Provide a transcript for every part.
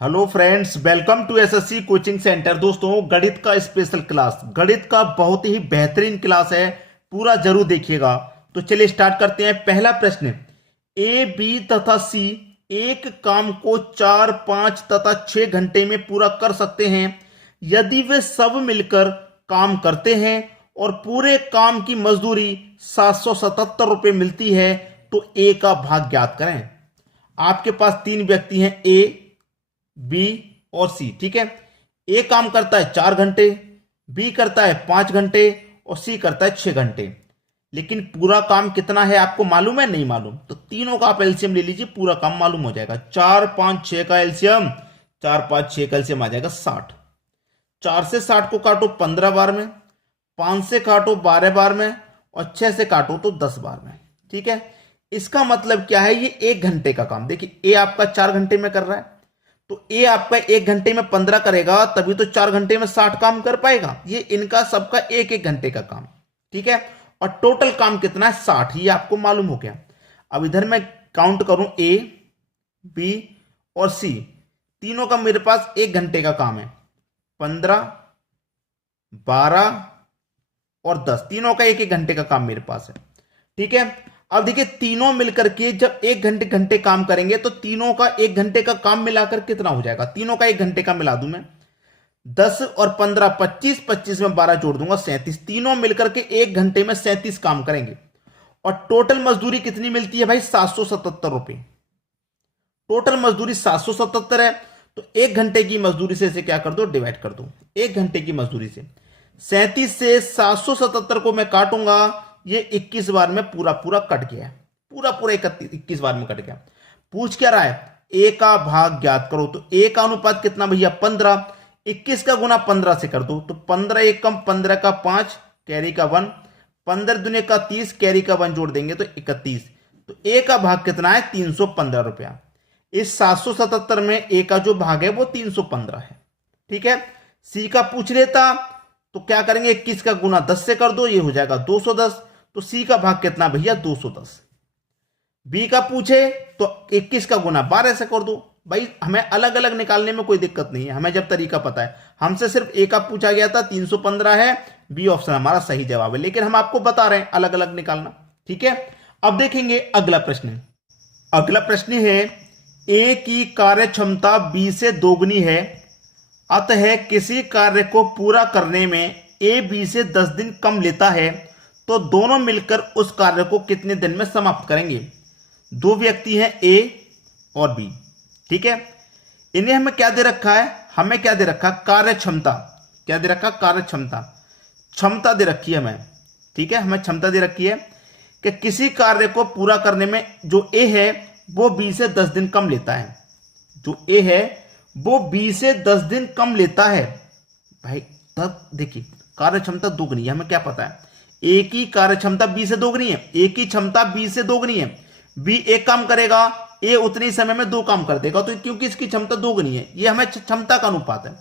Hello friends, welcome to SSC coaching centre. दोस्तों, गणित का स्पेशल क्लास, गणित का बहुत ही बेहतरीन क्लास है, पूरा जरूर देखिएगा। तो चलिए स्टार्ट करते हैं। पहला प्रश्न, ए, बी तथा सी एक काम को 4, 5 तथा 6 घंटे में पूरा कर सकते हैं। यदि वे सब मिलकर काम करते हैं और पूरे काम की मजदूरी 777 रुपये मिलती है, तो ए का भाग ज्ञात करें। आपके पास तीन व्यक्ति हैं, ए, बी और सी। ठीक है, ए काम करता है 4 घंटे, बी करता है 5 घंटे और सी करता है 6 घंटे। लेकिन पूरा काम कितना है आपको मालूम है? नहीं मालूम। तो तीनों का आप एलसीएम ले लीजिए, पूरा काम मालूम हो जाएगा। 4, 5, 6 का एलसीएम, 4, 5, 6 का एलसीएम आ जाएगा 60। 4 से 60 को काटो 15 बार में, 5 से काटो 12 बार में और 6 से काटो तो 10 बार में। ठीक है, इसका मतलब क्या है? ये 1 घंटे का काम। देखिए, ए आपका 4 घंटे में कर रहा है, तो ए आपका 1 घंटे में 15 करेगा, तभी तो 4 घंटे में 60 काम कर पाएगा। ये इनका सबका 1-1 घंटे का काम। ठीक है, और टोटल काम कितना है? 60। ये आपको मालूम हो गया। अब इधर मैं काउंट करूं, ए, बी और सी, तीनों का मेरे पास 1 घंटे का काम है। 15, 12 और 10, तीनों का 1-1 घंटे का काम मेरे पास है। ठीक है, अब देखिए, तीनों मिलकर के जब 1 घंटे काम करेंगे तो तीनों का 1 घंटे का काम मिलाकर कितना हो जाएगा? तीनों का 1 घंटे का मिला दूं मैं, 10 और 15 25, 25 में 12 जोड़ दूंगा 37। तीनों मिलकर के 1 घंटे में 37 काम करेंगे और टोटल मजदूरी कितनी मिलती है भाई? 777 रुपए। टोटल मजदूरी 777 है, तो 1 घंटे की मजदूरी से इसे क्या कर दो? डिवाइड कर दो। 1 घंटे की मजदूरी से 37 से 777 को मैं काटूंगा, ये 21 बार में पूरा पूरा कट गया। पूरा पूरा 21 बार में कट गया। पूछ क्या रहा है? ए का भाग ज्ञात करो। तो ए का अनुपात कितना भैया? 15। 21 का गुना 15 से कर दो, तो 15 एक कम 15 का 5, कैरी का 1, 15 दुने का 30, कैरी का 1 जोड़ देंगे तो 31। तो ए का भाग कितना है? 315 रुपया। इस 777 में ए का जो भाग है वो 315 है। ठीक है, सी का पूछ लेता तो क्या करेंगे? 21 का गुना 10 से कर दो, ये हो जाएगा 210। तो सी का भाग कितना भैया? 210। बी का पूछे तो 21 का गुना 12 से कर दो। भाई, हमें अलग अलग निकालने में कोई दिक्कत नहीं है, हमें जब तरीका पता है। हमसे सिर्फ ए का पूछा गया था, 315 है, बी ऑप्शन हमारा सही जवाब है, लेकिन हम आपको बता रहे हैं अलग अलग निकालना। ठीक है, अब देखेंगे अगला प्रश्न। अगला प्रश्न है, ए की कार्य क्षमता बी से दोगुनी है, अतः किसी कार्य को पूरा करने में ए बी से 10 दिन कम लेता है, तो दोनों मिलकर उस कार्य को कितने दिन में समाप्त करेंगे? दो व्यक्ति हैं, ए और बी। ठीक है, इन्हें हमें क्या दे रखा है? हमें क्या दे रखा? कार्य क्षमता। क्या दे रखा? कार्य क्षमता। क्षमता दे रखी है हमें। ठीक है, हमें क्षमता दे रखी है कि किसी कार्य को पूरा करने में जो ए है वो बी से 10 दिन कम लेता है। जो ए है वो बी से 10 दिन कम लेता है। भाई, तब देखिए, कार्य क्षमता दोगुनी है, हमें क्या पता है? ए की कार्य क्षमता बी से दोगुनी है, ए की क्षमता बी से दोगुनी है। बी एक काम करेगा, ए उतनी समय में 2 काम कर देगा, तो क्योंकि इसकी क्षमता दोगुनी है, ये हमें क्षमता का अनुपात है।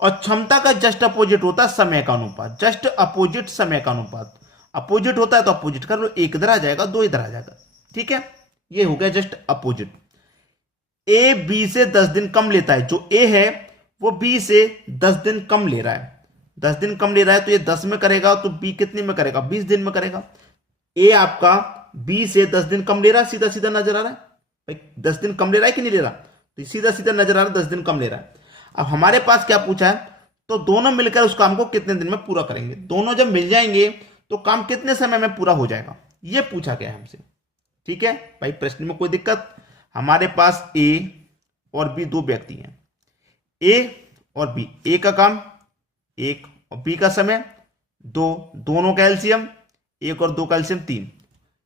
और क्षमता का जस्ट अपोजिट होता है समय का अनुपात। जस्ट अपोजिट समय का अनुपात। अपोजिट होता है तो अपोजिट कर लो, 1 इधर आ जाएगा, 2 इधर आ जाएगा। ठीक है, ये हो गया जस्ट अपोजिट। ए बी से 10 दिन कम लेता है। जो ए है वो बी से 10 दिन कम ले रहा है। 10 दिन कम ले रहा है, तो ये 10 में करेगा, तो बी कितने में करेगा? 20 दिन में करेगा। ए आपका बी से 10 दिन कम ले रहा है, सीधा सीधा नजर आ रहा है। भाई, 10 दिन कम ले रहा है कि नहीं ले रहा? तो सीधा सीधा नजर आ रहा है, 10 दिन कम ले रहा है। अब हमारे पास क्या पूछा है? तो दोनों मिलकर उस काम को कितने दिन में पूरा करेंगे। दोनों जब मिल जाएंगे तो काम कितने समय में पूरा हो जाएगा, ये पूछा गया है हमसे। ठीक है भाई, प्रश्न में कोई दिक्कत? हमारे पास ए और बी दो व्यक्ति हैं। ए और बी, ए का काम 1 और बी का समय 2, दोनों का एलसीएम 1 और 2 का एलसीएम 3।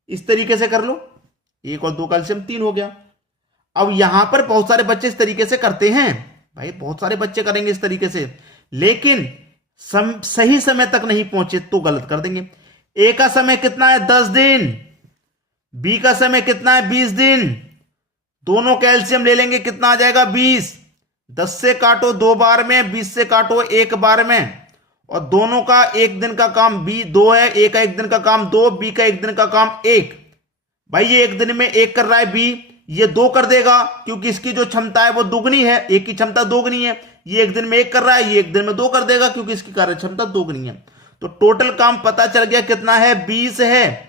इस तरीके से कर लो, 1 और 2 का एलसीएम 3 हो गया। अब यहां पर बहुत सारे बच्चे इस तरीके से करते हैं। भाई, बहुत सारे बच्चे करेंगे इस तरीके से, लेकिन सही समय तक नहीं पहुंचे तो गलत कर देंगे। ए का समय कितना है? 10 दिन। बी का समय कितना है? 20 दिन। दोनों का एलसीएम ले लेंगे, कितना आ जाएगा? 20। 10 से काटो 2 बार में, 20 से काटो 1 बार में, और दोनों का 1 दिन का काम बी 2 है, ए का 1 दिन का काम 2, बी का 1 दिन का काम 1। भाई, ये 1 दिन में 1 कर रहा है बी, ये 2 कर देगा क्योंकि इसकी जो क्षमता है वो दुगनी है, एक की क्षमता दोगुनी है। ये एक दिन में 1 कर रहा है, ये एक दिन में 2 कर देगा क्योंकि इसकी कार्य क्षमता दोगुनी है। तो टोटल काम पता चल गया कितना है, 20 है।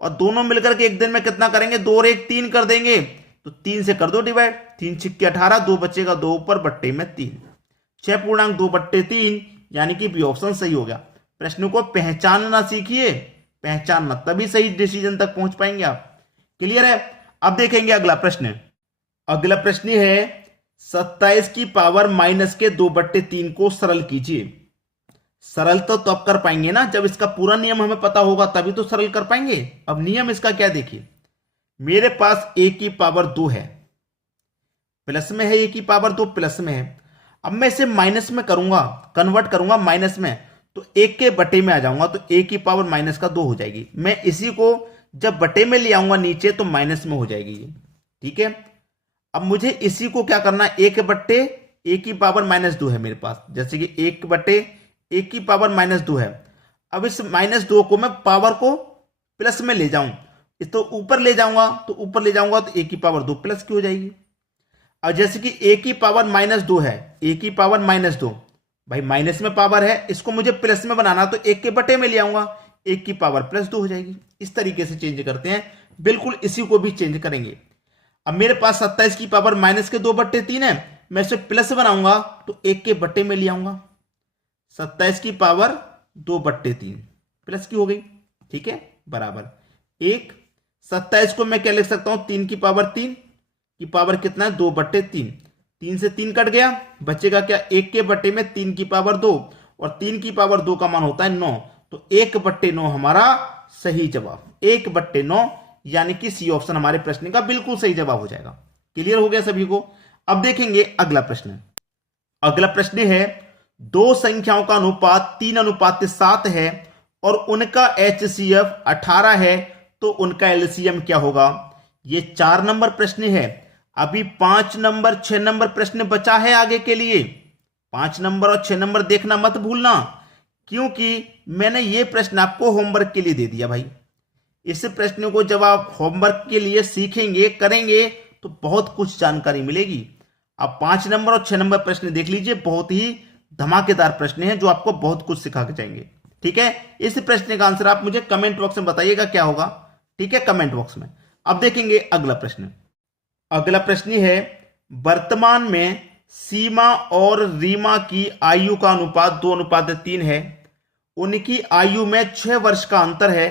और दोनों मिलकर के एक दिन में कितना करेंगे, 2 और 1 3 कर देंगे। तो 3 से कर दो डिवाइड, 3 छिक्के 18, 2 बचेगा, 2 ऊपर बट्टे में 3, 6.2/3, यानी कि बी ऑप्शन सही हो गया। प्रश्न को पहचानना सीखिए, पहचानना तभी सही डिसीजन तक पहुंच पाएंगे आप। क्लियर है। अब देखेंगे अगला प्रश्न। अगला प्रश्न है 27 की पावर -2/3 को सरल कीजिए। सरल तो अब कर पाएंगे ना, जब इसका पूरा नियम हमें पता होगा तभी तो सरल कर पाएंगे। अब नियम इसका क्या देखिए, मेरे पास a की पावर 2 है, प्लस में है, a की पावर 2 प्लस में है। अब मैं इसे माइनस में करूंगा, कन्वर्ट करूंगा माइनस में, तो 1 के बटे में आ जाऊंगा, तो a की पावर -2 हो जाएगी। मैं इसी को जब बटे में ले आऊंगा नीचे तो माइनस में हो जाएगी ये, ठीक है। अब मुझे इसी को क्या करना है, 1 बट्टे a की पावर -2 है मेरे पास, जैसे कि 1 बटे a की पावर -2 है। अब इस -2 को मैं पावर को प्लस में ले जाऊं, इस तो ऊपर ले जाऊंगा, तो ऊपर ले जाऊंगा तो a की पावर 2 प्लस की हो जाएगी। और जैसे कि a की पावर -2 है, a की पावर -2, भाई माइनस में पावर है, इसको मुझे प्लस में बनाना, तो 1 के बटे में ले आऊंगा, 1 की पावर +2 हो जाएगी। इस तरीके से चेंज करते हैं, बिल्कुल इसी को भी चेंज करेंगे। अब मेरे पास 27 की पावर -2/3 है, मैं इसे प्लस बनाऊंगा तो 1 के बटे में ले आऊंगा, 27 की पावर 2/3 प्लस की हो गई, ठीक है, बराबर 1। 27 को मैं क्या लिख सकता हूं, 3 की पावर 3 की पावर कितना है, 2/3, 3 से 3 कट गया, बचेगा क्या, 1 के बटे में 3 की पावर 2, और 3 की पावर 2 का मान होता है 9, तो 1/9 हमारा सही जवाब, 1/9, यानी कि सी ऑप्शन हमारे प्रश्न का बिल्कुल सही जवाब हो जाएगा। क्लियर हो गया सभी को। अब देखेंगे अगला प्रश्न। अगला प्रश्न है 2 संख्याओं का अनुपात 3:7 है और उनका HCF 18 है, तो उनका LCM क्या होगा। ये 4 नंबर प्रश्न है। अभी 5 नंबर 6 नंबर प्रश्न बचा है आगे के लिए। 5 नंबर और 6 नंबर देखना मत भूलना, क्योंकि मैंने ये प्रश्न आपको होमवर्क के लिए दे दिया भाई। इस प्रश्न को जब आप होमवर्क के लिए सीखेंगे, करेंगे, तो बहुत कुछ जानकारी मिलेगी। अब 5 नंबर और 6 नंबर प्रश्न देख लीजिए, बहुत ही धमाकेदार प्रश्न है जो आपको बहुत कुछ सिखा के जाएंगे, ठीक है। इस प्रश्न का आंसर आप मुझे कमेंट बॉक्स में बताइएगा क्या होगा, ठीक है, कमेंट बॉक्स में। अब देखेंगे अगला प्रश्न। अगला प्रश्न है वर्तमान में सीमा और रीमा की आयु का अनुपात 2:3 है। उनकी आयु में 6 वर्ष का अंतर है,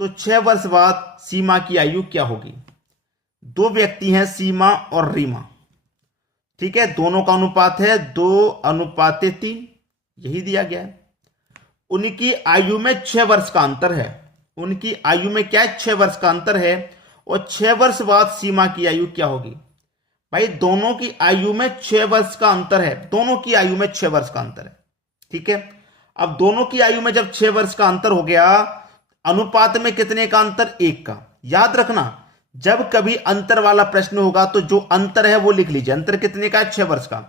तो 6 वर्ष बाद सीमा की आयु क्या होगी। 2 व्यक्ति हैं सीमा और रीमा, ठीक है, दोनों का अनुपात है 2:3, यही दिया गया है। उनकी आयु में 6 वर्ष का अंतर है, उनकी आयु में क्या है, 6 वर्ष का अंतर है, और 6 वर्ष बाद सीमा की आयु क्या होगी। भाई दोनों की आयु में 6 वर्ष का अंतर है, दोनों की आयु में 6 वर्ष का अंतर है, ठीक है। अब दोनों की आयु में जब 6 वर्ष का अंतर हो गया, अनुपात में कितने का अंतर, 1 का। याद रखना, जब कभी अंतर वाला प्रश्न होगा तो जो अंतर है वो लिख लीजिए, अंतर कितने का है, 6 वर्ष का।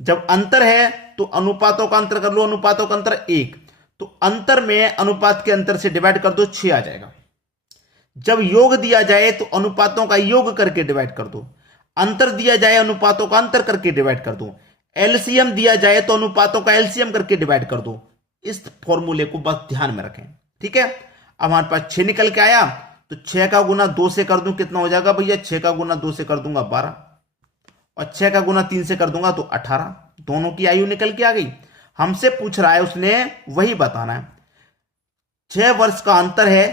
जब अंतर है तो अनुपातों का अंतर कर लो, अनुपातों का अंतर 1, तो अंतर में अनुपात के अंतर से डिवाइड कर दो, 6 आ जाएगा। जब योग दिया जाए तो अनुपातों का योग करके डिवाइड कर दो, अंतर दिया जाए अनुपातों का अंतर करके डिवाइड कर दो, एलसीएम दिया जाए तो अनुपातों का एलसीएम करके डिवाइड कर दो। इस फॉर्मूले को बस ध्यान में रखें, ठीक है। अब हमारे पास 6 निकल के आया, तो 6 का गुना 2 से कर दूं, कितना हो जाएगा भैया, 6 का गुना 2 से कर दूंगा 12, और 6 का गुना 3 से कर दूंगा तो 18। दोनों की आयु निकल के आ गई। हमसे पूछ रहा है, उसने वही बताना है। 6 वर्ष का अंतर है,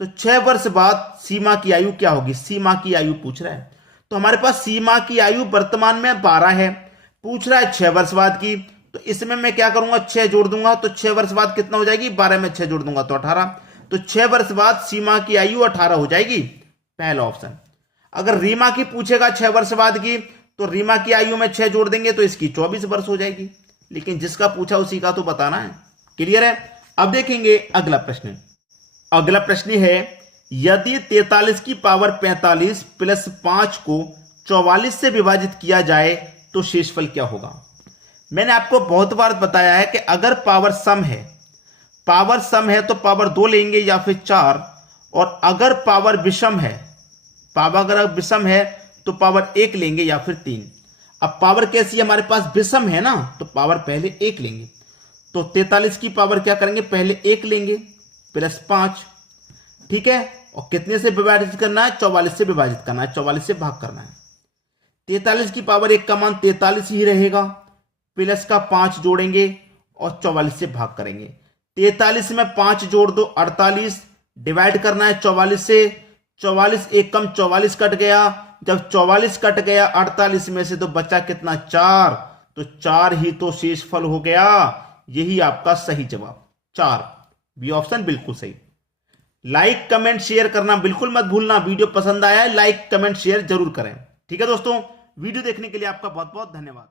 तो 6 वर्ष बाद सीमा की आयु क्या होगी, सीमा की आयु पूछ रहा है। तो हमारे पास सीमा की आयु वर्तमान में 12 है, पूछ रहा है 6 वर्ष बाद की, तो इसमें मैं क्या करूंगा, 6 जोड़ दूंगा, तो 6 वर्ष बाद कितना हो जाएगी, 12 में 6 जोड़ दूंगा तो 18, तो 6 वर्ष बाद सीमा की आयु 18 हो जाएगी, पहला ऑप्शन। अगर रीमा की पूछेगा 6 वर्ष बाद की, तो रीमा की आयु में 6 जोड़ देंगे तो इसकी 24 वर्ष हो जाएगी, लेकिन जिसका पूछा उसी का तो बताना है। क्लियर है। अब देखेंगे अगला प्रश्न। अगला प्रश्न है यदि 43 की पावर 45 प्लस 5 को 44 से विभाजित किया जाए तो शेषफल क्या होगा। मैंने आपको बहुत बार बताया है कि अगर पावर सम है, पावर सम है तो पावर 2 लेंगे या फिर 4, और अगर पावर विषम है, पावर अगर विषम है तो पावर 1 लेंगे या फिर 3। अब पावर कैसी है, हमारे पास विषम है ना, तो पावर पहले 1 लेंगे। तो 43 की पावर क्या करेंगे, पहले 1 लेंगे प्लस 5, ठीक है। और कितने से विभाजित करना है, 44 से विभाजित करना है, 44 से भाग करना है। 43 की पावर 1 का मान 43 ही रहेगा, प्लस का 5 जोड़ेंगे और 44 से भाग करेंगे। 43 में 5 जोड़ दो 48, डिवाइड करना है 44 से, 44 एक कम 44 कट गया। जब 44 कट गया 48 में से तो बचा कितना, 4, तो 4 ही तो शेषफल हो गया। यही आपका सही जवाब 4, बी ऑप्शन बिल्कुल सही। लाइक कमेंट शेयर करना बिल्कुल मत भूलना। वीडियो पसंद आया है लाइक कमेंट शेयर जरूर करें, ठीक है दोस्तों। वीडियो देखने के लिए आपका बहुत बहुत धन्यवाद।